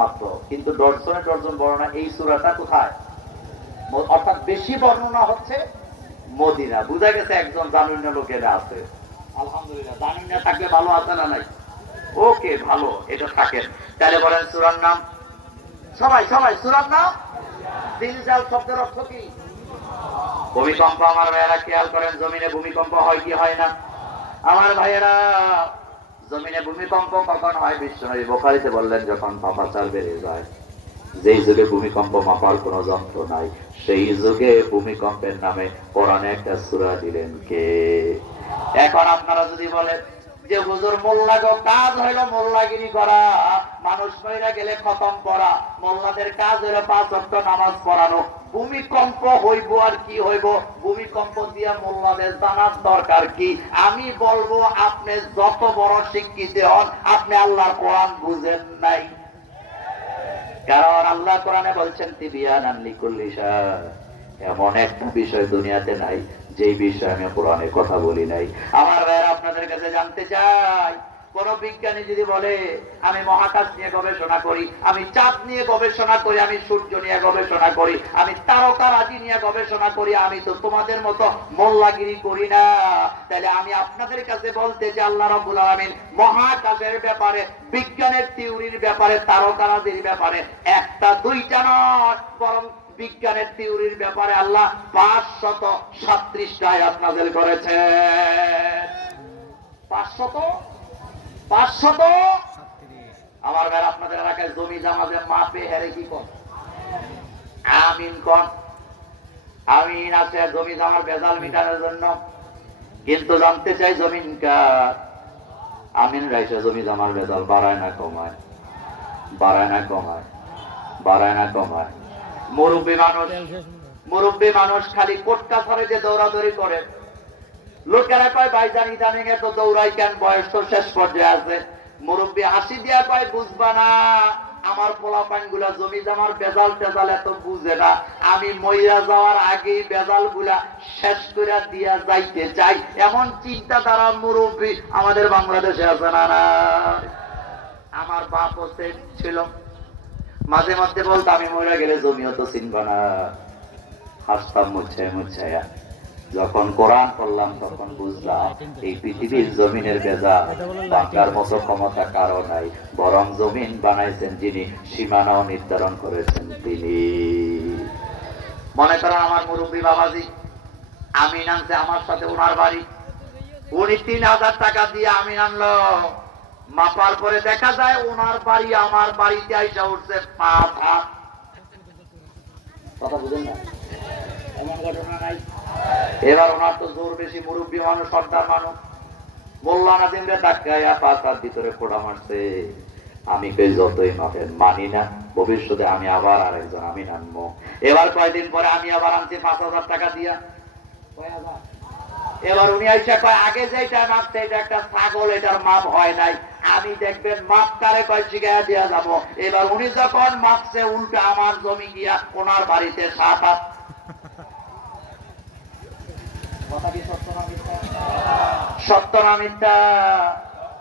মাত্র, কিন্তু ডজনে ডজন বর্ণনা এই সূরাটা কোথায়, অর্থাৎ বেশি বর্ণনা হচ্ছে মদিনা। বুঝা গেছে একজন জানুন্য লোকেরা আছে, আলহামদুলিল্লাহ। জানুন্য থাকলে ভালো আছে না নাই? ওকে, ভালো, এটা থাকেন। তাহলে বলেন সূরার নাম, সবাই সবাই সূরার নাম জিলজাল শব্দের অর্থ কি? ভূমিকম্প। আমার ভাইয়েরা খেয়াল করেন, জমিনে ভূমিকম্প হয় কি হয় না? আমার ভাইয়েরা, জমিনে ভূমিকম্প কখন হয়? বিশ্বনবী বুখারীতে বললেন, যখন পাপাচার বেড়ে যায়। যেই যুগে ভূমিকম্প মাপার কোন যন্ত্র নাই, সেই যুগে ভূমিকম্পের নামে কোরআনে একটা সূরা দিলেন কে? এখন আপনারা যদি বলেন যে হুজুর মোল্লাগো কাজ হইল মোল্লাগিরি করা, মানুষ মইরা গেলে খতম পড়া, মোল্লাদের কাজ হইল 5 ওয়াক্ত নামাজ পড়ানো, ভূমিকম্প হইব আর কি হইব? ভূমিকম্প দিয়া মোল্লাদের জানার দরকার কি? আমি বলবো, আপনি যত বড় শিক্ষিত হন, আপনি আল্লাহর কোরআন বুঝেন নাই। কারণ আল্লাহ কোরআনে বলছেন তিবিয়ানান লিকুল্লি শাই, এমন একটা বিষয় দুনিয়াতে নাই যেই বিষয়ে আমি কোরআনে কথা বলি নাই। আমার ভাইয়েরা, আপনাদের কাছে জানতে চাই, কোন বিজ্ঞানী যদি বলে আমি মহাকাশ নিয়ে গবেষণা করি, আমি চাঁদ নিয়ে গবেষণা করি, আমি সূর্য নিয়ে গবেষণা করি, আমি তারকারাজি নিয়ে গবেষণা করি, আমি তো তোমাদের মতো মোল্লাগিরি করি না, তাহলে আমি আপনাদের কাছে বলতে যে আল্লাহ রাব্বুল আলামিন মহাকাশের ব্যাপারে, বিজ্ঞানের থিওরির ব্যাপারে, তারকারাজির ব্যাপারে একটা দুইটা নয়, বরং বিজ্ঞানের থিওরির ব্যাপারে আল্লাহ 537টা আয়াত নাযিল করেছেন। 500 আমার ভাই, আপনাদের এলাকায় জমি জামাজে মাপে হেরে কি কর? আমিন কর। আমিন আছে জমি জামার ভেজাল মিটানোর জন্য, কিন্তু জানতে চাই জমিন কার? আমিন রাইসে জমি জামার ভেজাল বাড়ায় না কমায়? বাড়ায় না কমায়? বাড়ায় না কমায়? মুরব্বী মানুষ খালি কোটটা ধরে যে দৌড়াদৌড়ি করে, লোকেরা কয় ভাইজান ইদানিং এত দৌড়াই কেন, বয়স তো শেষ পর্যায়ে আছে। মুরব্বী হাসি দিয়া কয়, বুঝবা না, আমার পোলাপাইন গুলা জমি জামার বেজাল টেজাল এত বুঝে না, আমি মইরা যাওয়ার আগেই বেজাল গুলা শেষ করে দিয়া যাইতে চাই, এমন চিন্তা ধারা মুরব্বী আমাদের বাংলাদেশে আছে না? আমার বাপ ছিল, মাঝে মধ্যে বলতো আমি মইরা গেলে জমিও তো চিনব না। হাসতাম মুছে মুছাইয়া। যখন কোরআন পড়লাম তখন বুঝলাম এই পৃথিবীর জমিনের ভেজাল বাঁকার মতো ক্ষমতা কারো নাই, বরং জমিন বানাইছেন যিনি, সীমানাও নির্ধারণ করেছেন তিনি। মনে করেন আমার মুরব্বী বাবাজি আমিন আনছে, আমার সাথে ওনার বাড়ি, উনি 3000 টাকা দিয়ে আমিন আনলো, মাপার পরে দেখা যায় ওনার বাড়ি আমার বাড়িতে আইসা উঠছে 5 হাত। কথা বুঝেন না? এমন ঘটনা নাই? এবার ওনার তো জোর বেশি, মুরব্বী মানুষ, সর্দার মানুষ, মোল্লা নাজিমরে ধাক্কাইয়া 5 হাত ভিতরে ফোড়া মারছে। আমি কই যতই মাপেন মানি না, ভবিষ্যতে আমি আবার আরেকজন আমি আনবো। এবার কয়দিন পরে আমি আবার আনছি 5000 টাকা দিয়া। এবার উনি আইসা কয় আগে যেটা মাপছে এটা একটা ছাগল, এটার মাপ হয় নাই, আমি দেখবেন মাপ কারে কয় শিখাইয়া দিয়া যাবো। এবার উনি যখন মাপছে, উল্টা আমার জমি গিয়া ওনার বাড়িতে 7 হাত। সত্য না মিথ্যা?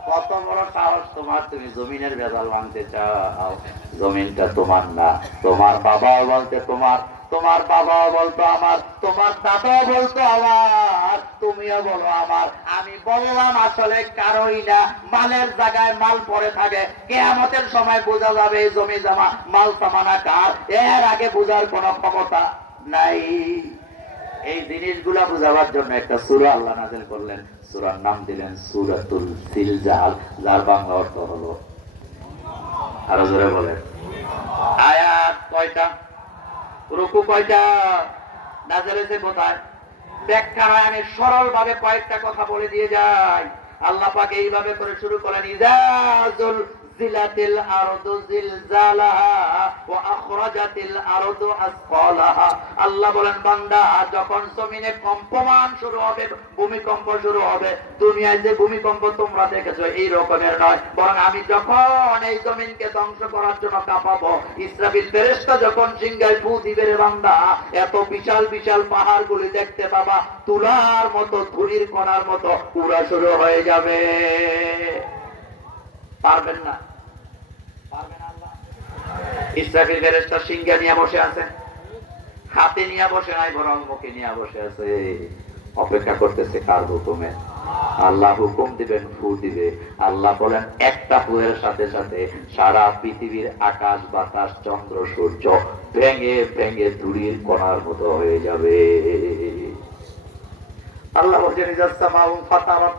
কত বড় সাহস তোমার, তুমি জমিনের ভেজাল ভাঙতে চাও? জমিনটা তোমার না, তোমার বাবাও বলতে তোমার, তোমার বাবাও বলতো আমার, তোমার দাদাও বলতো আমার, তুমিও বলো আমার। আমি বললাম আসলে কারোই না, মালের জায়গায় মাল পড়ে থাকে, কিয়ামতের সময় বোঝা যাবে এই জমি জমা মাল সামানা কার, এর আগে বোঝার কোনো ক্ষমতা নাই। এই জিনিসগুলা বুঝাবার জন্য একটা সূরা আল্লাহ নাযিল করলেন, সূরার নাম দিলেন সূরাতুল জিলজাল, যার বাংলা অর্থ হলো, আরো জোরে বলেন, আয়াত কয়টা, রুকু কয়টা, নাযিল হয়েছে কোথায়? ব্যাখ্যা নয়, আমি সরল ভাবে কয়েকটা কথা বলে দিয়ে যাই। আল্লাহ পাক এইভাবে করে শুরু করেন, ইজাজুল জিলাতিল আরদু জিলজালাহা ওয়া আখরাজাতিল আরদু আসকালাহা। আল্লাহ বলেন, বান্দা যখন জমিনে কম্পমান শুরু হবে, ভূমিকম্প শুরু হবে, দুনিয়ায় যে ভূমিকম্প তোমরা দেখেছো এই রকমের নয়, বরং আমি যখন এই জমিনকে ধ্বংস করার জন্য কাঁপাবো, ইসরাফিল ফেরেশতা যখন সিংহায় ফু দিবে রে বান্দা, এত বিশাল বিশাল পাহাড়গুলি দেখতে পাবা, তুলার মতো, ধুলির কণার মতো উড়া শুরু হয়ে যাবে। পারবেন না? পারবেন আল্লাহ? ইসরাফিল ফেরেশতা সিংহা নিয়ে বসে আছে, হাতে নিয়ে বসে নাই, বরং মুখে নিয়ে বসে আছে, অপেক্ষা করতেছে কার হুকুমে। আল্লাহ হুকুম দিবেন, ফু দিবে। আল্লাহ বলেন একটা ফুয়ের সাথে সাথে সারা পৃথিবীর আকাশ বাতাস চন্দ্র সূর্য ভেঙে ভেঙে ধুলির কণার মতো হয়ে যাবে। আল্লাহ বলছেন ইযাস সামাউ ফাতারাত,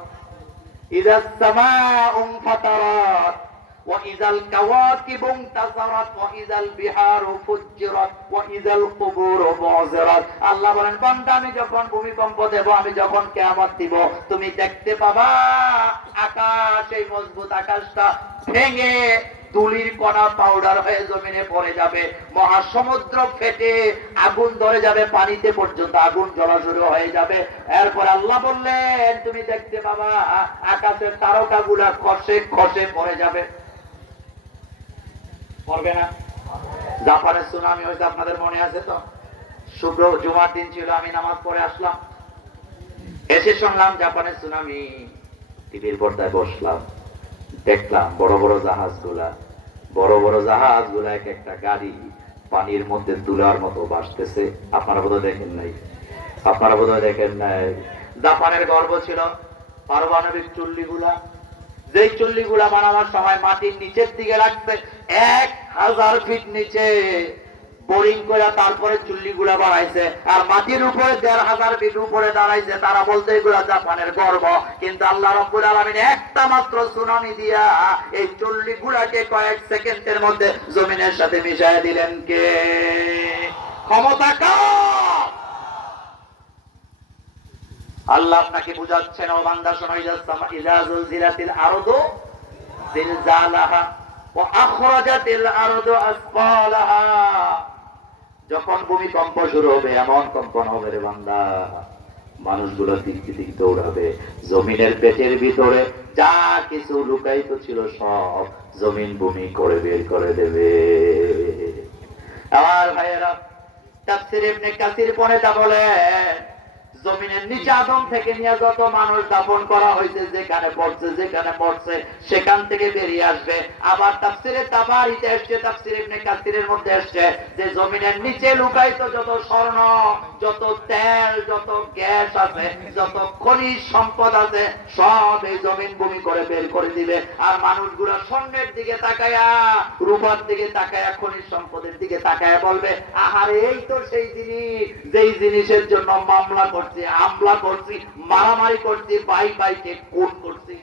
ইযাস সামাউ ফাতারাত ওয়া ইযাল কাওয়াকিবু ইনতাসারাত ওয়া ইযাল বিহারু ফুজ্জিরাত ওয়া ইযাল কুবুরু বু'যিরাত। আল্লাহ বলেন বান্দা আমি যখন ভূমিকম্প দেব, আমি যখন কিয়ামত দিব, তুমি দেখতে পাবা আকাশ, এই মজবুত আকাশটা ভেঙে ধুলির কণা পাউডার হয়ে জমিনে পড়ে যাবে, মহাসমুদ্র ফেটে আগুন ধরে যাবে, পানিতে পর্যন্ত আগুন জ্বলা শুরু হয়ে যাবে। এরপর আল্লাহ বললেন তুমি দেখতে পাবা আকাশের তারকাগুলা খসে খসে পড়ে যাবে। পড়বে না? জাপানের সুনামি হয়েছে, আপনাদের মনে আছে তো? শুক্র জুমার দিন ছিল, আমি নামাজ পড়ে আসলাম, এসে শুনলাম জাপানের সুনামি। টিভির পর্দায় বসলাম, দেখলাম বড় বড় জাহাজগুলা এক একটা গাড়ি পানির মধ্যে তুলার মতো ভাসতেছে। আপনারা বোধহয় দেখেন নাই। জাপানের গর্ব ছিল পারমাণবিক চুল্লিগুলা, যেই চুল্লিগুলা বানানোর সময় মাটির নিচের দিকে রাখছে, 1000 ফিট নিচে বোরিং করে তারপরে চুল্লিগুলা বানাইছে, আর মাটির উপরে 1500 ফিট উপরে দাঁড়াইছে। তারা বলতে এগুলা জাপানের গর্ব, কিন্তু আল্লাহ রাব্বুল আলামিন একটা মাত্র সুনামি দিয়া এই চুল্লিগুলাকে কয়েক সেকেন্ডের মধ্যে জমিনের সাথে মিশাইয়া দিলেন। কে? ক্ষমতা কার? আল্লাহ আপনাকে বুঝাচ্ছেন, ও বান্দা শোনো, ইযা যুলজিলাতিল আরদু জিলজালাহা ওয়া আখরাজাতিল আরদু আসফালাহা। যখন ভূমিকম্প শুরু হবে, এমন কম্পন হবে রে বান্দা, মানুষগুলো দিক দিক দৌড়াবে। জমিনের পেটের ভিতরে যা কিছু লুকায়িত ছিল সব জমিন ভূমি করে বের করে দেবে। আমার ভাইয়েরা, তাফসীর ইবনে কাসির পড়েটা বলেন জমিনের নিচে আদম থেকে নিয়ে যত মানুষ দাফন করা হয়েছে, যেখানে পড়ছে সেখান থেকে বেরিয়ে আসবে। আবার তাফসীরে তাবারিতে এসেছে, তাফসীর ইবনে কাসিরের মধ্যে এসেছে যে জমিনের নিচে লুকায়িত যত স্বর্ণ, যত তেল, যত গ্যাস আছে, যত খনিজ সম্পদ আছে, সব এই জমিন ভূমি করে বের করে দিবে। আর মানুষগুলো স্বর্ণের দিকে তাকায়া, রূপার দিকে তাকায়া, খনিজ সম্পদের দিকে তাকায়া বলবে আহারে এই তো সেই জিনিস, যেই জিনিসের জন্য মামলা করছি, হামলা করছি, মারামারি করছি, ভাইকে খুন করছি।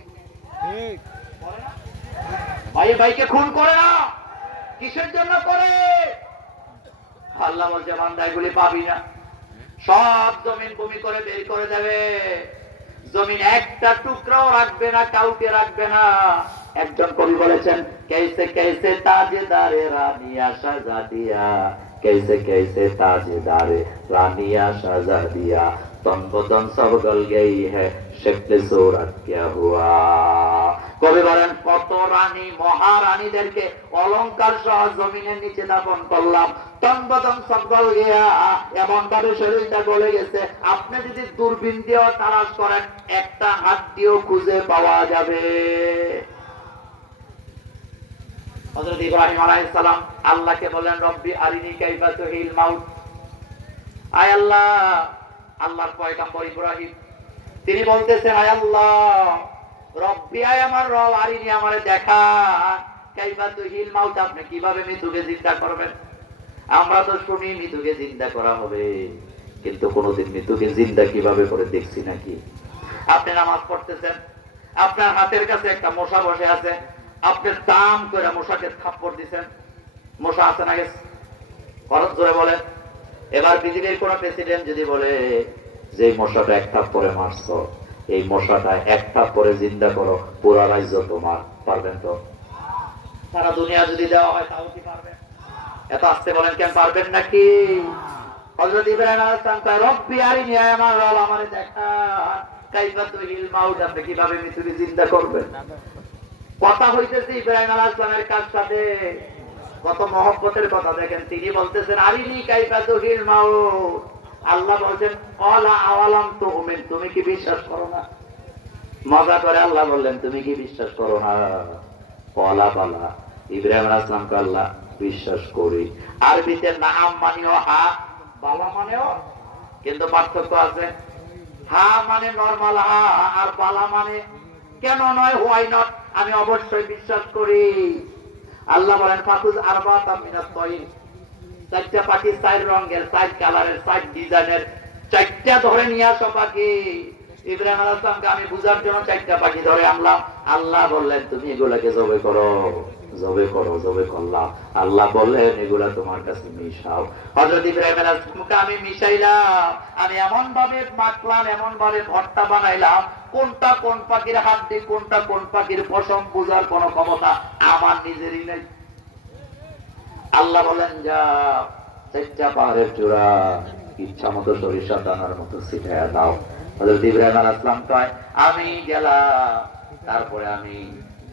ভাইকে খুন করে না, কিসের জন্য করে? আল্লাহ বলছে বান্দা এগুলি পাবি না, সব জমিন ভূমি করে বের করে দেবে। জমিন একটা টুকরাও রাখবে না, কাউকে রাখবে না। একজন কবি বলেছেন कैसे कैसे ताजदारे रानिया शहजादिया, कैसे कैसे ताजदारे रानिया शहजादिया, तन बदन सब गल गई है, शक्ल सूरत क्या हुआ। কবি বলেন কত রানী, মহারানীদেরকে অলংকার সহ জমিনের নিচে দাফন করলাম, তন বদন সব গল গিয়া, এমন ভাবে শরীরটা গলে গেছে, আপনি যদি দূরবীন দিয়েও তালাশ করেন একটা হাড্ডিও খুঁজে পাওয়া যাবে। হযরত ইব্রাহিম আলাইহিস সালাম আল্লাহকে বলেন রব্বি আরিনি কাইফা তুহিল মাউত। আয় আল্লাহ, আল্লাহর পয়গম্বর ইব্রাহিম তিনি বলতেছেন আয় আল্লাহ, রব্বি আয় আমার রব, আরিনি আমারে দেখা, কাইফা তুহিল মাউত, আপনি কিভাবে মৃত্যুকে জিন্দা করবেন। আমরা তো শুনি মৃত্যুকে জিন্দা করা হবে, কিন্তু কোনোদিন মৃত্যুকে জিন্দা কিভাবে করে দেখছি নাকি। আপনি নামাজ পড়তেছেন, আপনার হাতের কাছে একটা মশা বসে আছে, আপনি দাম করে মশাকে থাপ্পড় দিচ্ছেন, মশা আছে না গেছে? খরচ জোরে বলেন। এবার পৃথিবীর কোন প্রেসিডেন্ট যদি বলে যে মশাটা এক থাপ্পড়ে মারছ, এই মশাটা এক থাপ্পড়ে জিন্দা করো, পুরা রাজ্য তোমার, পারবেন তো? সারা দুনিয়া যদি দেওয়া হয় তাও কি পারবেন? এত আসতে বলেন কেন, পারবেন নাকি? হযরত ইব্রাহিম আলাইহিস সালাম কয় রব্বি আরিনি, আমার রব আমারে দেখা, কাইফা তুহিল মাউত, আপনি কিভাবে মৃত্যুকে জিন্দা করবেন। কথা হইতেছে ইব্রাহিম আলাইহিস সালামের কার সাথে, কত মহব্বতের কথা দেখেন। তিনি বলতেছেন আরিনি কাইফা তুহিল মাউত, আল্লাহ বলছেন ক্বালা আওয়ালাম তুমিন, তুমি কি বিশ্বাস করো না? মজা করে আল্লাহ বললেন তুমি কি বিশ্বাস করো না? ক্বালা বালা। ইব্রাহিম আলাইহিস সালাম কয় আল্লাহ বিশ্বাস করি। আরবিতে নাম মানেও হা, বালা মানেও, কিন্তু পার্থক্য আছে। হা মানে নরমাল হা, আর বালা মানে কেন নয়, হোয়াই নট, আমি অবশ্যই বিশ্বাস করি। আল্লাহ বলেন ফাকুজ আরবাতাম মিনাত তাইর, চারটা পাখি চার রঙের, চার কালারের, চার ডিজাইনের, চারটা ধরে নিয়ে আসো পাখি। ইব্রাহিম আলাইহিস সালামকে আমি বুঝার জন্য চারটা পাখি ধরে আনলাম। আল্লাহ বললেন তুমি এগুলাকে জবে করো, জবে করো, জবে করলাম। আল্লাহ বললেন এগুলা তোমার কাছে মিশাও। হযরত ইব্রাহিম আলাইহিস সালামকে আমি মিশাইলাম, আমি এমন ভাবে মাখলাম, এমন ভাবে ভর্তা বানাইলাম, কোনটা কোন পাখির হাড্ডি, কোনটা কোন পাখির পশম বোঝার কোন ক্ষমতা আমার নিজেরই নেই। আল্লাহ বলেন যা চারটা পাহাড়ের চূড়া ইচ্ছা মতো সরিষা দানার মতো ছিটাইয়া দাও। হযরত ইব্রাহিম আলাইহিস সালাম কয় আমি গেলাম, তারপরে আমি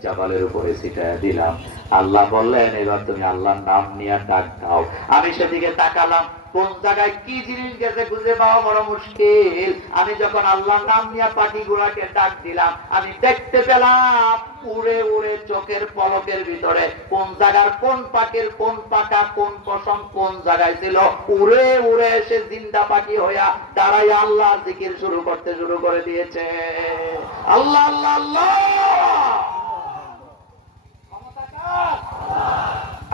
জাবালের উপরে ছিটাইয়া দিলাম। আল্লাহ বললেন এবার তুমি আল্লাহর নাম নিয়ে ডাক দাও। আমি সেদিকে তাকালাম, কোন জায়গায় কি জিনিস গেছে খুঁজে পাওয়া বড় মুশকিল। আমি যখন আল্লাহর নাম নিয়ে পাখিগুলাকে ডাক দিলাম, আমি দেখতে পেলাম উড়ে উড়ে চোখের পলকের ভিতরে কোন জায়গার কোন পাখির কোন পাকা কোন পশম কোন জায়গায় ছিল, উড়ে উড়ে এসে জিন্দা পাখি হইয়া দাঁড়াই আল্লাহর জিকির শুরু করে দিয়েছে। আল্লাহ আল্লাহ আল্লাহ।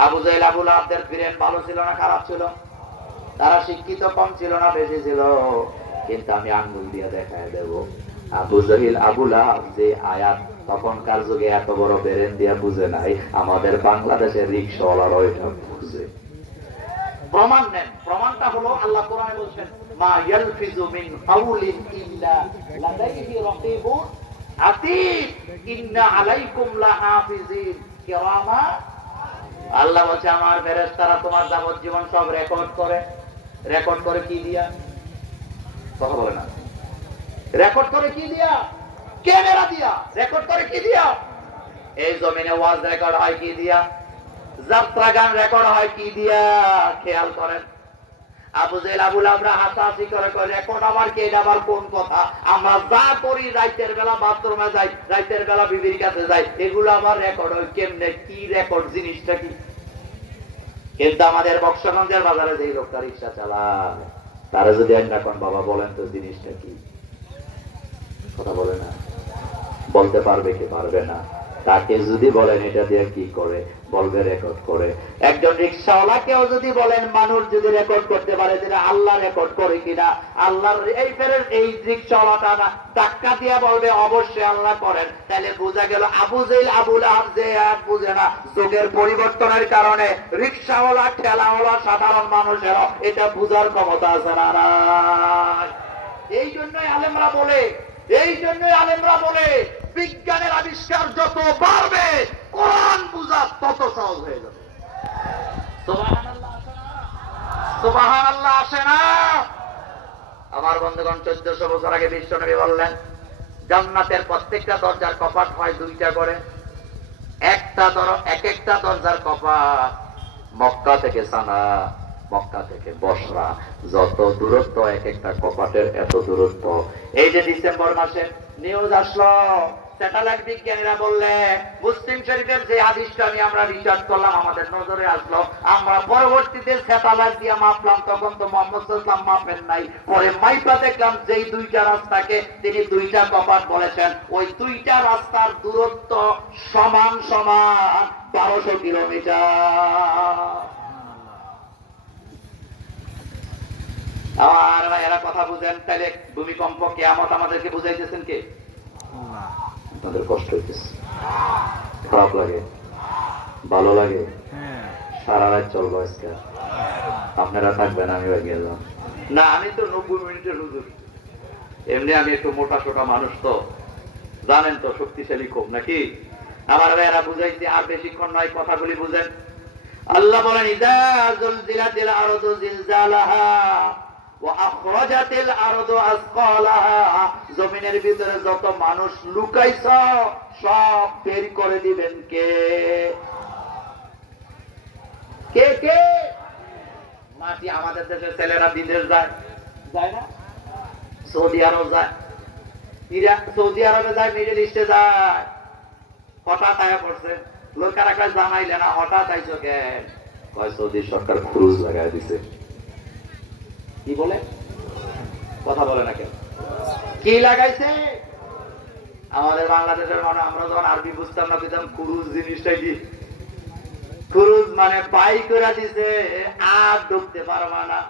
আবু জাহেল আবু লাহাবদের ব্রেন ভালো ছিল না খারাপ ছিল? তারা শিক্ষিত কম ছিল না বেশি ছিল? কিন্তু আমি আঙ্গুল দিয়ে দেখায় দেব, আবু জাহেল আবু লাহাব যে আয়াত তখনকার যুগে এত বড় ব্রেন দিয়া বুঝে নাই, আমাদের বাংলাদেশের রিকশাওয়ালারা ওইটা বুঝে। প্রমাণ নেন, প্রমাণটা হলো আল্লাহ কোরআনে বলছেন মা ইয়ালফিজু মিন কাউলিন ইল্লা লাদাইহি রাকিবুন আতীদ ইন্না আলাইকুম লাহাফিজিন কিরামা। আল্লাহ বলছে আমার ফেরেশতারা তোমার যাবজ্জীবন সব রেকর্ড করে। রেকর্ড করে কি দিয়া? কথা বলে না। রেকর্ড করে কি দিয়া? ক্যামেরা দিয়া। রেকর্ড করে কি দিয়া? এই জমিনে ওয়াজ রেকর্ড হয় কি দিয়া? যাত্রা গান রেকর্ড হয় কি দিয়া? খেয়াল করেন। আবু জাহেল আবু লাহাবরা হাসাহাসি করে কয় রেকর্ড আবার কি? এটা আবার কোন কথা? আমরা যা করি, রাতের বেলা বাথরুমে যাই, রাতের বেলা বিবির কাছে যাই, এগুলো আবার রেকর্ড হয় কেমনে? কি রেকর্ড? জিনিসটা কি? কিন্তু আমাদের বক্সগঞ্জের বাজারে যে লোকটা রিক্সা চালায়, তারা যদি এখন বাবা বলেন তো জিনিসটা কি? কথা বলে না। বলতে পারবে কি পারবে না? তাকে যদি বলেন এটা দিয়ে কি করে, বলবে রেকর্ড করে। একজন রিক্সাওয়ালাকেও যদি বলেন মানুষ যদি রেকর্ড করতে পারে, যেটা আল্লাহ রেকর্ড করে কিনা? আল্লাহর এই ফেরের এই রিক্সাওয়ালাটা না ধাক্কা দিয়ে বলবে অবশ্যই আল্লাহ করেন। তাহলে বোঝা গেল আবু জাহেল আবু লাহাব যে আর বুঝে না, যুগের পরিবর্তনের কারণে রিক্সাওয়ালা ঠেলাওয়ালা সাধারণ মানুষেরও এটা বুঝার ক্ষমতা আছে না? এই জন্যই আলেমরা বলে, এই জন্যই আলেমরা বলে বিজ্ঞানের আবিষ্কার যত বাড়বে কোরআন বুঝা তত সহজ হয়ে যাবে। সুবহানাল্লাহ আসে না? সুবহানাল্লাহ আসে না? আমার বন্ধুগণ 1400 বছর আগে বিশ্বনবী বললেন জান্নাতের প্রত্যেকটা দরজার কপাট হয় দুইটা করে। একটা এক একটা দরজার কপাট মক্কা থেকে সানা, মক্কা থেকে বসরা, যত দূরত্ব এক একটা কপাটের এত দূরত্ব। এই যে ডিসেম্বর মাসে নিউজ আসলো, স্যাটেলাইট বিজ্ঞানীরা বললে মুসলিম শরীফের যে হাদিসটা নিয়ে আমরা রিসার্চ করলাম, আমাদের নজরে আসলো, আমরা পরবর্তীতে স্যাটেলাইট দিয়ে মাপলাম, তখন তো মুহাম্মদ সাল্লাল্লাহু আলাইহি ওয়াসাল্লাম মাপেন নাই। পরে মাইপা দেখলাম যেই দুইটা রাস্তাকে তিনি দুইটা কপাট বলেছেন, ওই দুইটা রাস্তার দূরত্ব সমান সমান 1200 কিলোমিটার। আমার ভাইয়েরা কথা বুঝেন। তাহলে ভূমিকম্প কিয়ামত আমাদেরকে বুঝাইতেছেন কে? তাদের কষ্ট হইতেছে, খারাপ লাগে, ভালো লাগে, সারা রাত চলবো আজকে। আপনারা থাকবেন, আমি গিয়ে যাব না। আমি তো 90 মিনিটের হুজুর, এমনি আমি একটু মোটা সোটা মানুষ, তো জানেন তো শক্তিশালী খুব নাকি? আমার ভাইয়েরা বুঝাইছে, আর বেশিক্ষণ নয়, কথাগুলি বুঝেন। আল্লাহ বলেন ইযা যুলজিলাতিল আরদু জিলজালাহা ওয়া আখরাজাতিল আরদু আসকালাহা। জমিনের ভিতরে যত মানুষ লুকাইছ সব বের করে দিবেন কে? কে কে? মাটি। আমাদের দেশের ছেলেরা বিদেশ যায়, যায় না? সৌদি আরব যায়, সৌদি আরবে যায়, মিডল ইস্টে যায়। হঠাৎ আয়া পড়ছে, লোকেরা কয় জানাইলে না, হঠাৎ আইছো কেন? সৌদি সরকার খুরুজ লাগাই দিছে। কি বলে? কথা বলে না কেন? কি লাগাইছে? আমাদের বাংলাদেশের মানে আমরা যখন আরবি বুঝতাম না, বুঝতাম খুরুজ জিনিসটা কি। খুরুজ মানে বাই করে দিছে, আর ঢুকতে পারবা না।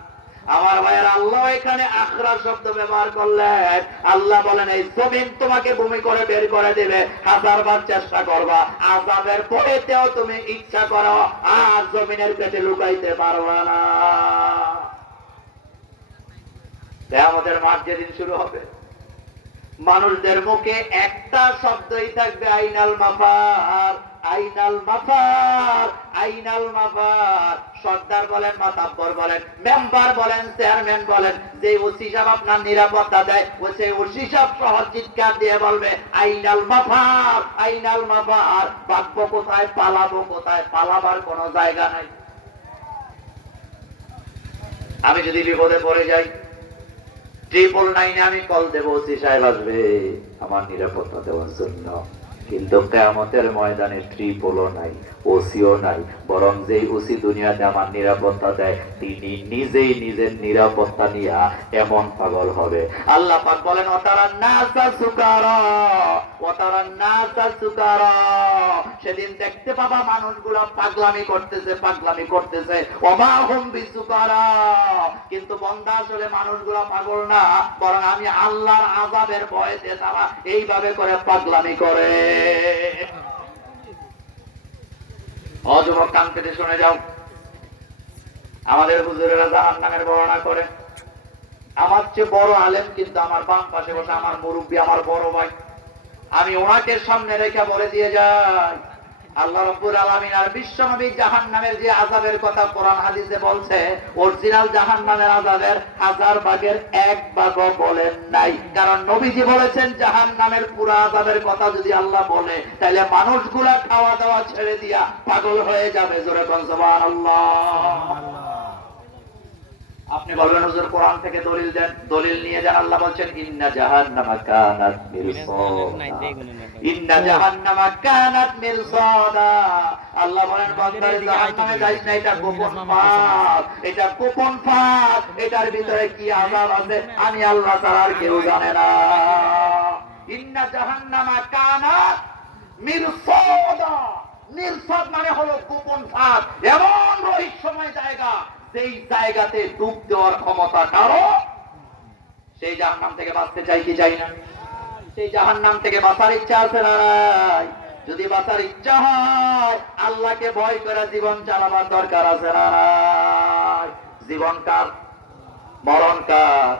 আমার ভাইয়ের আল্লাহ এখানে আখরা শব্দ ব্যবহার করলেন। আল্লাহ বলেন এই জমিন তোমাকে ভূমি করে বের করে দেবে, 1000 বার চেষ্টা করবা, আযাবের পরেতেও তুমি ইচ্ছা করো আর জমিনের পেটে লুকাইতে পারবা না। কিয়ামতের মাঠ যেদিন শুরু হবে, মানুষদের মুখে একটা শব্দই থাকবে, আইনাল মাফার, আইনাল মাফার, আইনাল মাফার। সর্দার বলেন, মাতাব্বর বলেন, মেম্বার বলেন, চেয়ারম্যান বলেন, যে ওসি সাহেব আপনার নিরাপত্তা দেয়, ও সেই ওসি সাহেব সহ চিৎকার দিয়ে বলবে আইনাল মাফার, আইনাল মাফার। বাঁচবো কোথায়, পালাবো কোথায়? পালাবার কোনো জায়গা নাই। আমি যদি বিপদে পড়ে যাই, 999 আমি কল দেবো, ওসি সাহেব আসবে আমার নিরাপত্তা দেওয়ার জন্য। কিন্তু কিয়ামতের ময়দানে ট্রিপলও নাই, ওসিও নাই, বরং যেই ওসি দুনিয়াতে আমার নিরাপত্তা দেয় তিনি নিজেই নিজের নিরাপত্তা নিয়ে এমন পাগল হবে। আল্লাহ পাক বলেন ওয়াতারান নাসা সুকারা, ওয়াতারান নাসা সুকারা। সেদিন দেখতে পাবা মানুষগুলো পাগলামি করতেছে, পাগলামি করতেছে। ওমা হুম বিসুকারা, কিন্তু বান্দা আসলে মানুষগুলো পাগল না, বরং আমি আল্লাহর আযাবের ভয়েতে তারা এইভাবে করে পাগলামি করে। অযুবক কান পেতে শুনে যাও, আমাদের হুজুরেরা জাহান্নামের বর্ণনা করে। আমার চেয়ে বড় আলেম কিন্তু আমার বাম পাশে বসে আমার মুরব্বী, আমার বড় ভাই। আমি ওনাকে সামনে রেখে বলে দিয়ে যাই, আল্লাহ রাব্বুল আলামিন আর বিশ্বনবী জাহান্নামের যে আযাবের কথা কোরআন হাদিসে বলছে, অরিজিনাল জাহান্নামের আযাবের 1000 ভাগের 1 ভাগও বলেন নাই। কারণ নবীজি বলেছেন জাহান্নামের পুরো আযাবের কথা যদি আল্লাহ বলে, তাহলে মানুষগুলা খাওয়া দাওয়া ছেড়ে দিয়া পাগল হয়ে যাবে। জোরে বলেন সুবহানাল্লাহ। আপনি বলবেন হুজুর কোরআন থেকে দলিল দেন, দলিল নিয়ে যান। আল্লাহ বলছেন ইন্না জাহান্নামা কানাত মিরসাদা, ইন্না জাহান্নামা কানাত মিরসাদা। আল্লাহ বলেন বান্দার জাহান্নামে যাইস না, এটা গোপন ফাঁদ, এটা গোপন ফাঁদ, এটার ভিতরে কি আযাব আছে আমি আল্লাহ ছাড়া আর কেউ জানে না। ইন্না জাহান্নামা কানাত মিরসাদা, মিরসাদ মানে হলো গোপন ফাঁদ, এমন রহস্যময় জায়গা সেই জায়গাতে ডুব দেওয়ার ক্ষমতা কারো। সেই জাহান্নাম থেকে বাঁচতে চাই কি চাই না? সেই জাহান্নাম থেকে বাঁচার ইচ্ছা আছে না নাই? যদি বাঁচার ইচ্ছা হয় আল্লাহকে ভয় করে জীবন চালাবার দরকার আছে না নাই? জীবন কার, মরণ কার,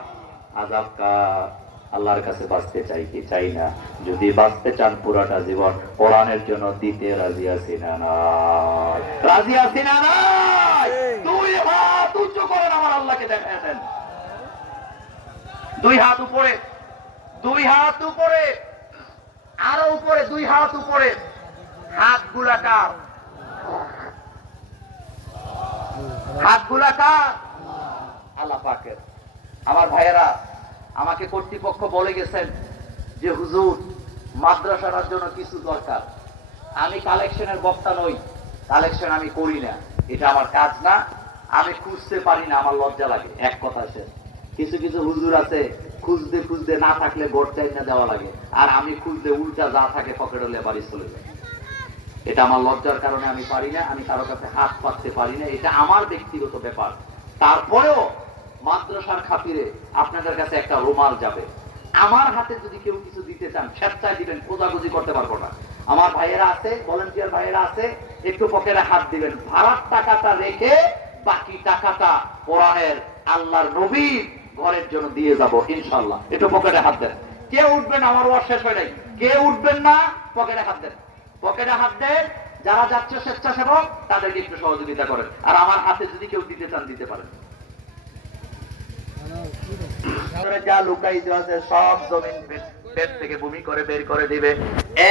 আযাব কার? আল্লাহর কাছে বাঁচতে চাই কি চাই না? যদি বাঁচতে চান পুরাটা জীবন কোরআনের জন্য দিতে রাজি আছি না নাই? রাজি আছি না নাই? দুই হাত উঁচু করেন, আমার আল্লাহকে দেখায় দেন। দুই হাত উপরে, দুই হাত উপরে, আরো উপরে, দুই হাত উপরে। হাত গুলা কার? হাত গুলা কার? আল্লাহ পাকের। আমার ভাইয়েরা, আমাকে কর্তৃপক্ষ বলে গেছেন যে হুজুর মাদ্রাসার জন্য কিছু দরকার। আমি কালেকশনের বক্তা নই, কালেকশন আমি করি না, এটা আমার কাজ না, আমি খুঁজতে পারি না, আমার লজ্জা লাগে। এক কথা শেষ। কিছু কিছু হুজুর আছে খুঁজতে খুঁজতে না থাকলে ভোট চাই না দেওয়া লাগে, আর আমি খুঁজতে উল্টা যা থাকে পকেট হলে বাড়ি চলে যায়। এটা আমার লজ্জার কারণে আমি পারি না, আমি কারো কাছে হাত পাততে পারি না, এটা আমার ব্যক্তিগত ব্যাপার। তারপরেও মাদ্রাসার খাতিরে আপনাদের কাছে একটা রুমাল যাবে। আমার হাতে যদি কেউ কিছু দিতে চান স্বেচ্ছায় দিবেন, খোঁজাখুঁজি করতে পারবো না। আমার ভাইয়েরা আছে, ভলান্টিয়ার ভাইয়েরা আছে, একটু পকেটে হাত দিবেন। ভাড়ার টাকাটা রেখে বাকি টাকাটা কোরআনের আল্লাহর নবীর ঘরের জন্য দিয়ে যাব ইনশাআল্লাহ। একটু পকেটে হাত দেন। কে উঠবেন, আমার ওয়াজ শেষ হয় নাই, কে উঠবেন না, পকেটে হাত দেন, পকেটে হাত দেন। যারা যাচ্ছে স্বেচ্ছাসেবক তাদেরকে একটু সহযোগিতা করেন, আর আমার হাতে যদি কেউ দিতে চান দিতে পারেন। যা লুকাই দেওয়া আছে সব জমিন পেট থেকে বমি করে বের করে দিবে।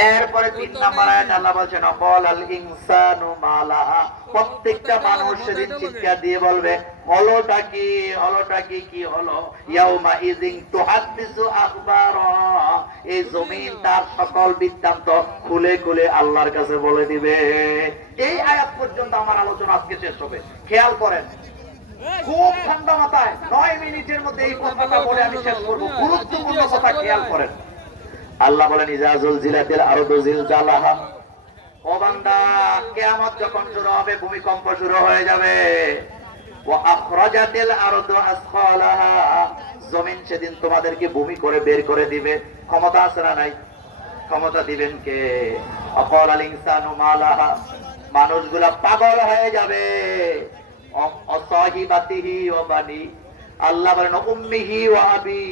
এরপরে 3 নাম্বার আয়াত আল্লাহ বলেন ক্বালাল ইনসানু মালাহা, প্রত্যেকটা মানুষ সেদিন চিৎকার দিয়ে বলবে হলোটা কি, হলোটা কি, কি হলো? ইয়াউমা ইযিন তুহাদ্দিসু আখবারা, এই জমিন তার সকল বৃত্তান্ত খুলে খুলে আল্লাহর কাছে বলে দিবে। এই আয়াত পর্যন্ত আমার আলোচনা আজকে শেষ হবে। খেয়াল করেন, খুব ঠান্ডা মাথায় 9 মিনিটের মধ্যে এই কথাটা বলে আমি শেষ করব। গুরুত্বপূর্ণ কথা খেয়াল করেন। আল্লাহ বলেন ইজা জুলজিলাতিল আরদু জিলজালাহা, ও বান্দা কিয়ামত যখন শুরু হবে ভূমিকম্প শুরু হয়ে যাবে। ওয়া আখরাজাতিল আরদু আসখালাহা, জমিন সেদিন তোমাদেরকে ভূমি করে বের করে দিবে। ক্ষমতা আছে না নাই? ক্ষমতা দিবেন কে? আকালাল ইনসানু মালাহা, মানুষগুলা পাগল হয়ে যাবে। অসাহিবাতিহি ওয়া বানি, আল্লাহ বলেন উম্মিহি ওয়া আবি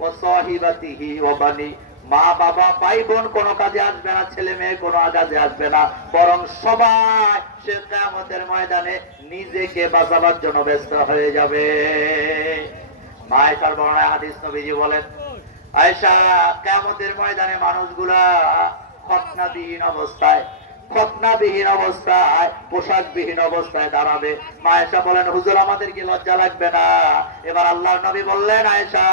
ওয়া সাহিবাতিহি ওয়া বানি, মা বাবা ভাই বোন কোনো কাজে আসবে না, ছেলে মেয়ে কোনো কাজে আসবে না, বরং সবাই সে কিয়ামতের ময়দানে নিজেকে বাঁচাবার জন্য ব্যস্ত হয়ে যাবে। মা আয়েশার বর্ণনায় হাদিস, নবীজি বলেন আয়েশা কিয়ামতের ময়দানে মানুষগুলা খতনাবিহীন অবস্থায়, খতনাবিহীন অবস্থায়, পোশাকবিহীন অবস্থায় দাঁড়াবে। মা আয়েশা বলেন হুজুর আমাদের কি লজ্জা লাগবে না? এবার আল্লাহর নবী বললেন আয়েশা,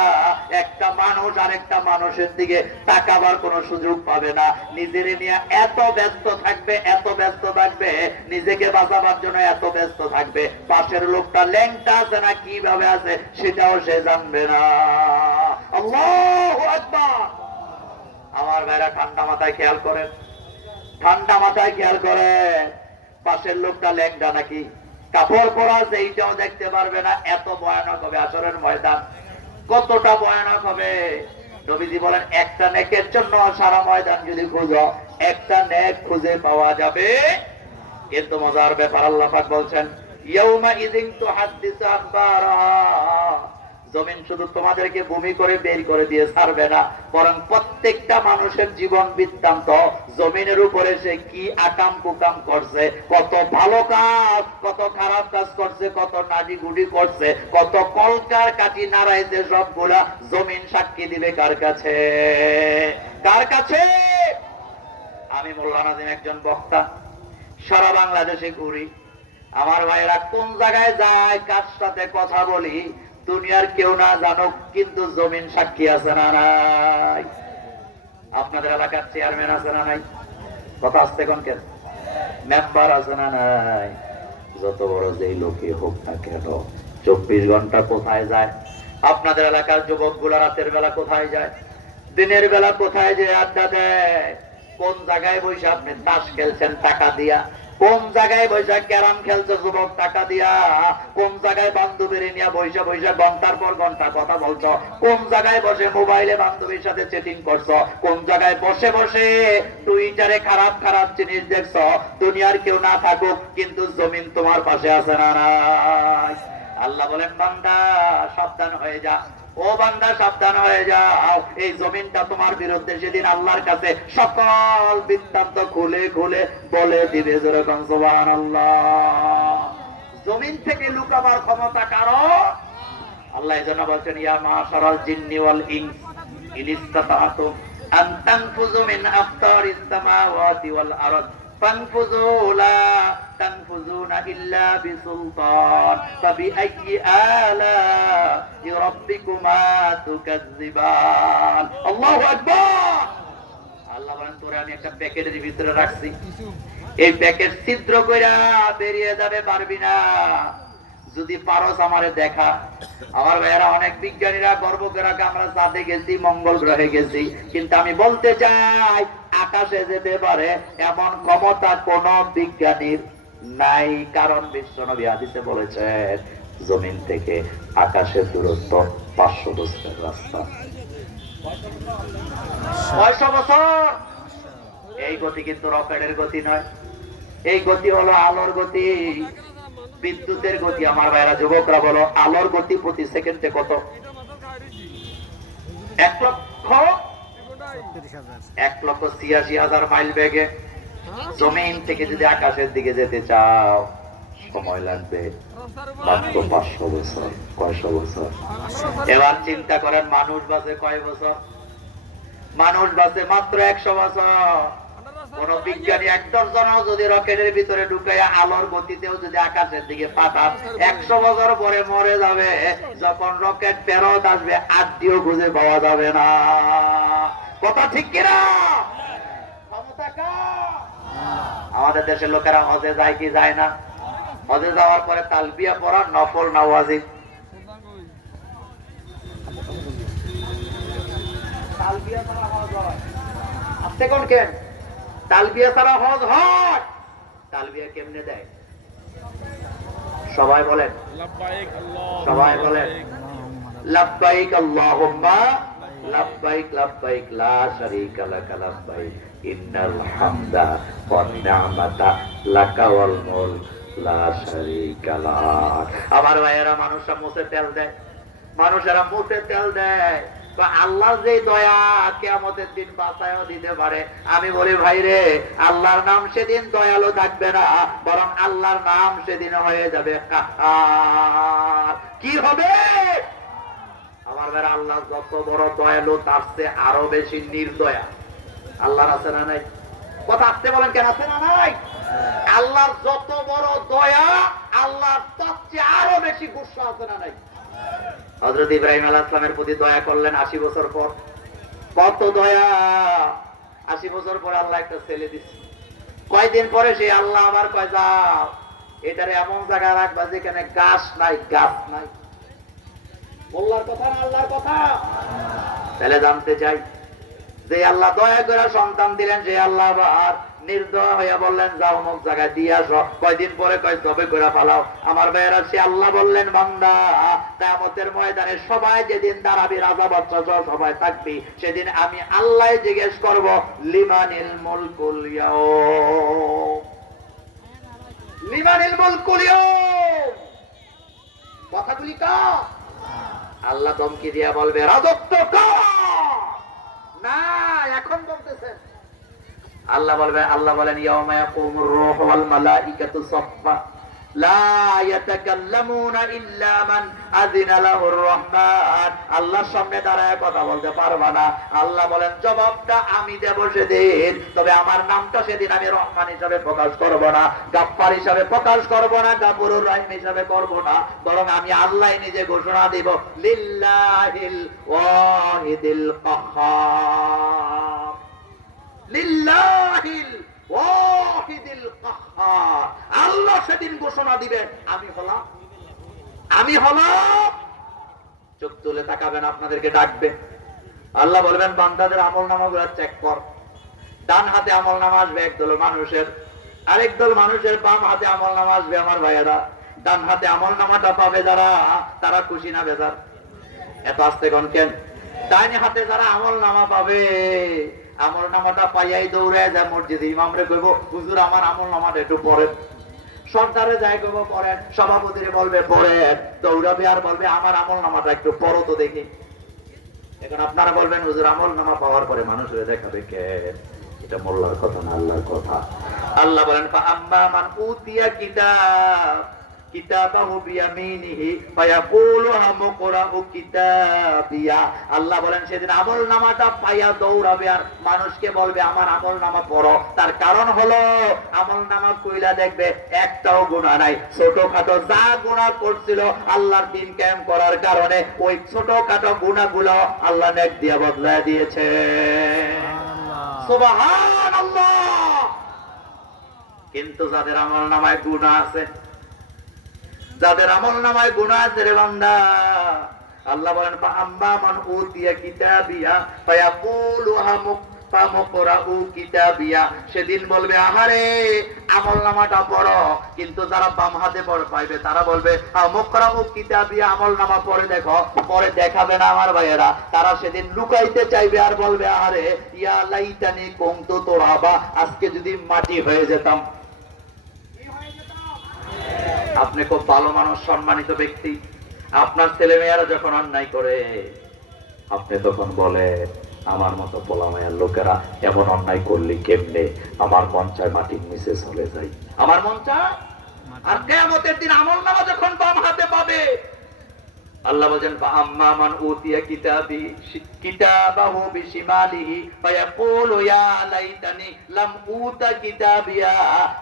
একটা মানুষ আরেকটা মানুষের দিকে তাকাবার কোনো সুযোগ পাবে না, নিজের নিয়ে এত ব্যস্ত থাকবে, এত ব্যস্ত থাকবে, নিজেকে বাঁচাবার জন্য এত ব্যস্ত থাকবে, পাশের লোকটা ল্যাংটা আছে না কিভাবে আছে সেটাও সে জানবে না। আল্লাহু আকবার। আমার ভাইরা ঠান্ডা মাথায় খেয়াল করেন, ঠান্ডা মাথায় খেয়াল করে, পাশের লোকটা ল্যাংটা নাকি কাপড় পরা আছে এইটাও দেখতে পারবে না। এত ভয়ানক হবে আসরের ময়দান। কতটা ভয়ানক হবে? নবীজি বলেন একটা নেকের জন্য সারা ময়দান যদি খুঁজো, একটা নেক খুঁজে পাওয়া যাবে। কিন্তু মজার ব্যাপার আল্লাহ পাক বলছেন ইয়াউমা ইযিন তুহাদ্দিসু আখবারাহা, জমিন শুধু তোমাদেরকে ভূমি করে বের করে দিয়ে ছাড়বে না, বরং প্রত্যেকটা মানুষের জীবন বৃত্তান্ত, জমিনের উপরে সে কি আকাম কুকাম করছে, কত ভালো কাজ, কত খারাপ কাজ করছে, কত নাডি গুডি করছে, কত কলকার কাটি নাড়াইছে, সবগুলা জমিন সাক্ষী দিবে কার কাছে? কার কাছে? আমি মোল্লা নাজিম একজন বক্তা, সারা বাংলাদেশে ঘুরি। আমার ভাইরা কোন জায়গায় যায়, কার সাথে কথা বলি, দুনিয়ার কেউ না জানুক, কিন্তু জমিন সাক্ষী আছে না নাই? আপনাদের এলাকার চেয়ারম্যান আছে না নাই? কথা আসতে কোন কেন? মেম্বার আছে না নাই? যত বড় যেই লোকই হোক না কেন, 24 ঘন্টা কোথায় যায়? আপনাদের এলাকার যুবক গুলা রাতের বেলা কোথায় যায়? দিনের বেলা কোথায় যে আড্ডা দেয়? কোন জায়গায় বসে আপনি তাস খেলছেন টাকা দিয়া? কোন জায়গায় বৈশা ক্যারাম খেলছে যুবক টাকা দিয়া? কোন জায়গায় বান্ধবীর নিয়ে বৈশা বৈশা ঘন্টার পর ঘন্টা কথা বলছো? কোন জায়গায় বসে মোবাইলে বান্ধবীর সাথে চ্যাটিং করছো? কোন জায়গায় বসে বসে টুইটারে খারাপ খারাপ জিনিস দেখছো? দুনিয়ার কেউ না থাকুক, কিন্তু জমিন তোমার পাশে আছে না নাই? আল্লাহ বলেন বান্দা সাবধান হয়ে যা, ও বান্দা সাবধান হয়ে যাও, এই জমিনটা তোমার বিরুদ্ধে সেদিন আল্লাহর কাছে সকল বৃত্তান্ত খুলে খুলে বলে দিবে। যেরকম সুবহানাল্লাহ। জমিন থেকে লুকাবার ক্ষমতা কারো? আল্লাহ এজন্য বলছেন ইয়া মাশারাল জিন্নি ওয়াল ইনস ইন ইসতাতাতুম আন তানফুযু মিন আকতারিস সামাওয়াতি ওয়াল আরদ ফানফুযু লা তানফুযুনা ইল্লা বিসুলতান ফাবিআইয়ি আলা'i রাব্বিকুমা তুকাজ্জিবান। আল্লাহু আকবার। আল্লাহ বলেন তোরে আমি একটা প্যাকেটের ভিতরে রাখছি, এই প্যাকেট ছিদ্র কইরা বেরিয়ে যাবে পারবি না। যদি পারস আমারে দেখা। আমার ভাইয়েরা অনেক বিজ্ঞানীরা গর্ব করে আমরা চাঁদে গেছি, মঙ্গল গ্রহে গেছি, কিন্তু আমি বলতে চাই আকাশে যেতে পারে এমন ক্ষমতা কোন বিজ্ঞানীর নাই। কারণ বিশ্বনবী হাদিসে বলেছেন জমিন থেকে আকাশের দূরত্ব 500 বছরের রাস্তা। 500 বছর। এই গতি কিন্তু রকেটের গতি নয়, এই গতি হলো আলোর গতি, বিদ্যুতের গতি। আমার ভাইরা যুবকরা বলো আলোর গতি প্রতি সেকেন্ডে কত? 1,86,000 মাইল বেগে। জমিন থেকে যদি আকাশের দিকে যেতে চাও সময় লাগবে মাত্র 500 বছর। কয়শো বছর? এবার চিন্তা করেন মানুষ বাঁচে কয় বছর? মানুষ বাঁচে মাত্র 100 বছর। কোন বিজ্ঞানী 1 জন যদি রকেটের ভিতরে ঢুকাইয়া আলোর গতিতেও যদি আকাশের দিকে পাঠান 100 বছর পরে মরে যাবে। যখন রকেট ফেরত আসবে আত্মীয় খুঁজে পাওয়া যাবে না। কথা ঠিক কিনা? ক্ষমতা কার? আমাদের দেশের লোকেরা হজে যায় কি যায় না? হজে যাওয়ার পরে তালবিয়া পড়া নফল না ওয়াজিব? তালবিয়া ছাড়া হজ হয়? আপনি কোন কেন? তালবিয়া ছাড়া হজ হয়? তালবিয়া কেমনে দেয়? সবাই বলেন, সবাই বলেন লাব্বাইক আল্লাহুম্মা লাব্বাইক লাব্বাইক লা শারীকা লাকা লাব্বাইক ইন্নাল হামদা ওয়ান নি'মাতা লাকা ওয়াল মুলক লা শারীকা লাক। আমার ভাইয়েরা, মানুষরা মুখে তেল দেয়, মানুষেরা মুখে তেল দেয়। আল্লাহ যে দয়া কিয়ামতের দিন বাঁচায়ও দিতে পারে। আমি বলি ভাই রে, আল্লাহর নাম সেদিন দয়ালু থাকবে না, বরং আল্লাহর নাম সেদিন হয়ে যাবে কাহার। কি হবে? আমার ভাই, আল্লাহ যত বড় দয়ালু তার চেয়ে আরো বেশি নির্দয়া আল্লাহর আছে না নাই? কথা আসতে বলেন কেন? আছে না নাই? আল্লাহর যত বড় দয়া আল্লাহর তার চেয়ে আরো বেশি গুসা আছে না নাই? হযরত ইব্রাহিম আলাইহিস সালামের প্রতি দয়া করলেন 80 বছর পর। কত দয়া! 80 বছর পর আল্লাহ একটা ছেলে দিচ্ছে। কয়দিন পরে সে আল্লাহ আবার কয়, যাও এটারে এমন জায়গায় রাখবা যেখানে গাছ নাই, গাছ নাই। আল্লাহর কথা না আল্লাহর কথা? তাহলে জানতে চাই, যে আল্লাহ দয়া করে সন্তান দিলেন, যে আল্লাহ আবার নির্দয় হইয়া বললেন যাও অমুক জায়গায় দিয়ে আসো। কয়দিন পরে কয় জবে করে পালাও। আমার ভাইয়েরা, সে আল্লাহ বললেন বান্দা কিয়ামতের ময়দানে সবাই যেদিন দাঁড়াবি, রাজা বাদশা সহ সবাই থাকবি, সেদিন আমি আল্লাহ জিজ্ঞেস করব লিমানিল মুলকুল ইয়াউম, লিমানিল মুলকুল ইয়াউম। কথাগুলি কার? আল্লাহ ধমকি দিয়া বলবে রাজত্ব কার? না, এখন বলতেছেন আল্লাহ বলবে, আল্লাহ বলেন ইয়াউমা ইয়াকুমুর রূহু ওয়াল মালাইকাতু সাফফা লা ইয়াতাকাল্লামুনা ইল্লা মান আযিনা লাহুর রহমান। আল্লাহর সামনে দাঁড়ায় কথা বলতে পারবা না। আল্লাহ বলেন জবাবটা আমি দেব সেদিন, তবে আমার নামটা সেদিন আমি রহমান হিসাবে প্রকাশ করব না, গাফফার হিসাবে প্রকাশ করব না, গাফুরুর রহিম হিসাবে করব না, বরং আমি আল্লাহ নিজে ঘোষণা দেব লিল্লাহিল ওয়াহিদিল কাহ্হার, লিল্লাহিল ওয়াহিদিল কাহ্হার। আল্লাহ সেদিন ঘোষণা দিবেন আমি হলাম, আমি হলাম। চোখ তুলে তাকাবেন, আপনাদেরকে ডাকবে। আল্লাহ বলবেন বান্দাদের আমলনামাগুলো চেক কর। ডান হাতে আমলনামা আসবে একদল মানুষের, আরেক দল মানুষের বাম হাতে আমলনামা আসবে। আমার ভাইয়েরা, ডান হাতে আমলনামাটা পাবে যারা, তারা খুশি না বেজার? এত আস্তে কোন কেন? ডান হাতে যারা আমলনামা পাবে, আমলনামাটা পাইয়াই দৌড়ে যায় মসজিদে, ইমামরে কইব হুজুর আমার আমলনামাটা একটু পড়েন। সরকারে যাই কইব পড়েন, সভাপতিরে বলবে পড়েন, দৌড়াবে আর বলবে আমার আমলনামাটা একটু পড়ো তো দেখি। এখন আপনারা বলবেন হুজুর আমলনামা পাওয়ার পরে মানুষের দেখাবে কে? এটা মোল্লার কথা না আল্লাহর কথা। আল্লাহ বলেন ফাআম্মা মান উতিয়া কিতাব কিতাবাহু বিয়ামিনিহি ফায়াকুলু হামুকরাউ কিতাবিয়া। আল্লাহ বলেন সেদিন আমলনামাটা পাইয়া দৌড়াবে আর মানুষকে বলবে আমার আমলনামা পড়ো। তার কারণ হলো আমলনামা কইলা দেখবে একটাও গুনাহ নাই। ছোটখাটো যা গুনাহ করছিল আল্লাহর দ্বীন কায়েম করার কারণে ওই ছোটখাটো গুনাহগুলো আল্লাহ নেক দিয়ে বদলায় দিয়েছে। সুবহানাল্লাহ। কিন্তু যাদের আমলনামায় গুনাহ আছে, যাদের আমলনামায় গুনাহ আছে রে বান্দা, আল্লাহ বলেন ফাআম্মা মান উতিয়া কিতাবিয়া ফায়াকুলু হামুকরাউ কিতাবিয়া। সেদিন বলবে আহারে আমলনামাটা পড়ো। কিন্তু যারা বাম হাতে পড়ে পাইবে তারা বলবে হামুকরাউ কিতাবিয়া, আমলনামা পড়ে দেখো। পরে দেখাবে না আমার ভাইয়েরা, তারা সেদিন লুকাইতে চাইবে আর বলবে আহারে ইয়া লাইতানি কুনতু তুরাবা, আজকে যদি মাটি হয়ে যেতাম। আপনি খুব ভালো মানুষ, সম্মানিত ব্যক্তি, আপনার ছেলে মেয়েরা যখন অন্যায় করে আপনি তখন বলে আমার মতো পোলামায়ার লোকেরা এমন অন্যায় করলি কেমনে, আমার মন চায় মাটির নিচে চলে যাই, আমার মন চায়। আর কিয়ামতের দিন আমলনামা যখন বাম হাতে পাবে, আল্লাহ বলছে বলেছেন ফাআম্মা মান উতিয়া কিতাবাহু বিশিমালিহি ফায়াকুলু ইয়া লাইতানি লাম উতা কিতাবিয়া।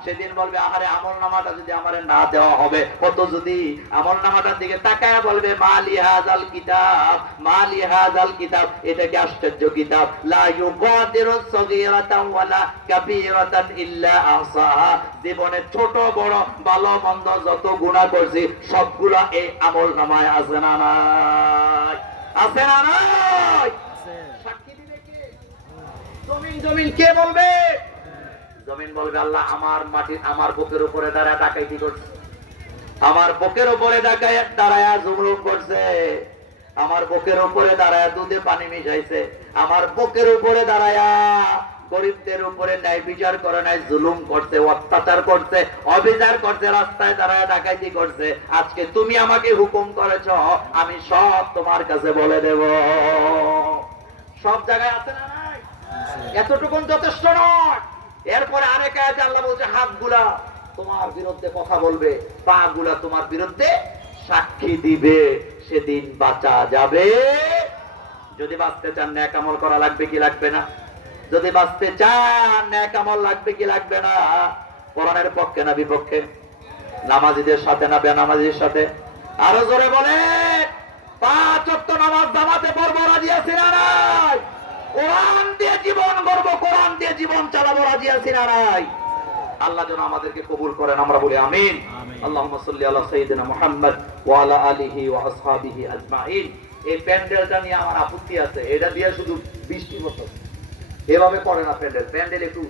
সেদিন বলবে আহারে আমলনামাটা যদি আমারে না দেওয়া হবে। কত যদি আমলনামাটার দিকে তাকায়া বলবে মালি হাযাল কিতাব, মালি হাযাল কিতাব, এটা কি আশ্চর্য কিতাব, লা ইউগাদিরু সগীরাতান ওয়ালা কাবীরাতান ইল্লা আহসাহা। জীবনে ছোট বড় ভালো মন্দ যত গুনাহ করছি সবগুলা এই আমলনামায় আছে না নাই? আছে না নাই? সাক্ষী দিবে কে? জমিন কে বলবে? জমিন বলবে আল্লাহ আমার মাটি আমার বুকের উপরে দাঁড়ায় ডাকাইতি করছে, আমার বুকের উপরে দাঁড়ায় জুলুম করছে, আমার বুকের উপরে দাঁড়ায় দুধে পানি মিশাইছে, আমার বুকের উপরে দাঁড়ায় গরিবদের উপরে ন্যায় বিচার করে নাই, জুলুম করছে, অত্যাচার করছে, অবিচার করছে, রাস্তায় দাঁড়ায় ডাকাইতি করছে। আজকে তুমি আমাকে হুকুম করেছ, আমি সব তোমার কাছে বলে দেব। সব জায়গায় আছে না নাই? এতটুকুন যথেষ্ট নয়। এরপরে আরেক আয়াতে আল্লাহ বলছে হাতগুলা তোমার বিরুদ্ধে কথা বলবে, পা গুলা তোমার বিরুদ্ধে সাক্ষী দিবে, সেদিন বাঁচা যাবে। যদি বাঁচতে চান নেক আমল করা লাগবে কি লাগবে না? যদি বাঁচতে চান নেক আমল লাগবে কি লাগবে না? কোরআনের পক্ষে না বিপক্ষে? নামাজীদের সাথে না বেনামাজীর সাথে? আরো জোরে বলে। 5 ওয়াক্ত নামাজ জামাতে পড়বো, রাজি আছি না নাই? কোরআন দিয়ে জীবন গড়ব, কোরআন দিয়ে জীবন চালাবো, রাজি আছি না নাই? আল্লাহ যেন আমাদেরকে কবুল করেন, আমরা বলি আমিন। আল্লাহুম্মা সাল্লি আলা সাইয়্যিদিনা মুহাম্মদ ওয়া আলা আলিহি ওয়া আসহাবিহি আজমাইন। এই প্যান্ডেলটা নিয়ে আমার আপত্তি আছে, এটা দিয়ে শুধু বৃষ্টি হতো, এভাবে করে না। প্যান্ডেল একটু